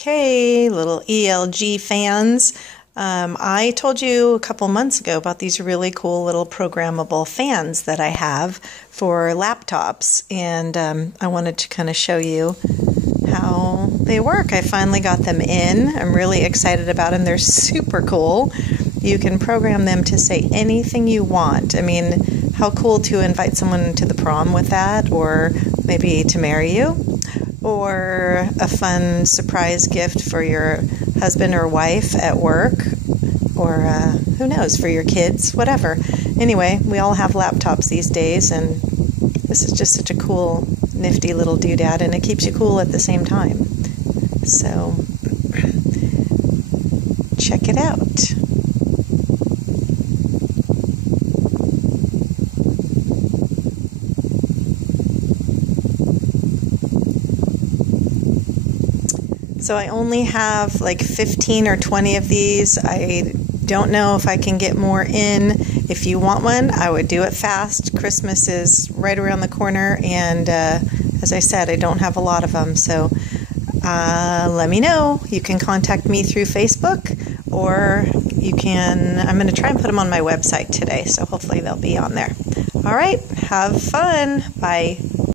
Okay, little ELG fans. I told you a couple months ago about these really cool little programmable fans that I have for laptops, and I wanted to kind of show you how they work. I finally got them in. I'm really excited about them. They're super cool. You can program them to say anything you want. I mean, how cool to invite someone to the prom with that, or maybe to marry you, or a fun surprise gift for your husband or wife at work, or who knows, for your kids, whatever. Anyway, we all have laptops these days, and this is just such a cool, nifty little doodad, and it keeps you cool at the same time. So, check it out. So I only have like 15 or 20 of these. I don't know if I can get more in. If you want one, I would do it fast. Christmas is right around the corner, and as I said, I don't have a lot of them. So let me know. You can contact me through Facebook, or you can, I'm going to try and put them on my website today, so hopefully they'll be on there. All right, have fun. Bye.